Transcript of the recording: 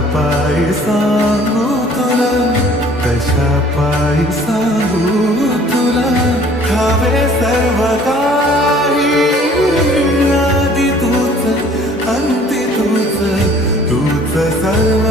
पायी सांगू तुला, कशा पायी सांगू तुला, हवे सर्व काही, आधी तूच अंती तूच, तूच सर्व